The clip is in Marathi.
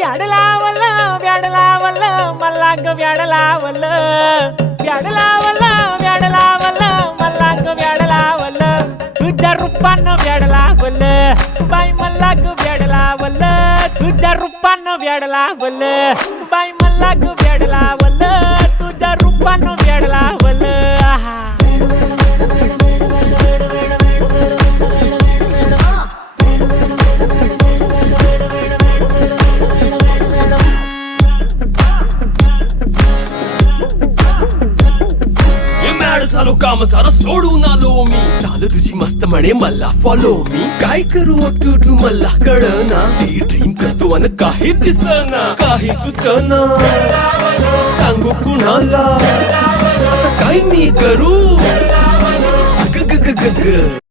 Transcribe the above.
व्याड लावलं व्याड लावलं मला ग व्याड लावलं व्याड लावलं व्याड लावलं मला ग व्याड लावलं तुझ्या रूपानं व्याड लावलं बाई मला ग व्याड लावलं तुझ्या रूपानं व्याड लावलं बाई मला ग व्याड लावलं तुझ्या रूपानं व्याड लावलं आहा झालो काम सारं सोडून आलो मी चाल तुझी मस्त म्हणे मला फॉलो मी काय करू टू मला कळना ती ड्रीम करतो आणि काही दिसना काही सुचना सांगू कुणाला आता काय मी करू ग ग ग ग ग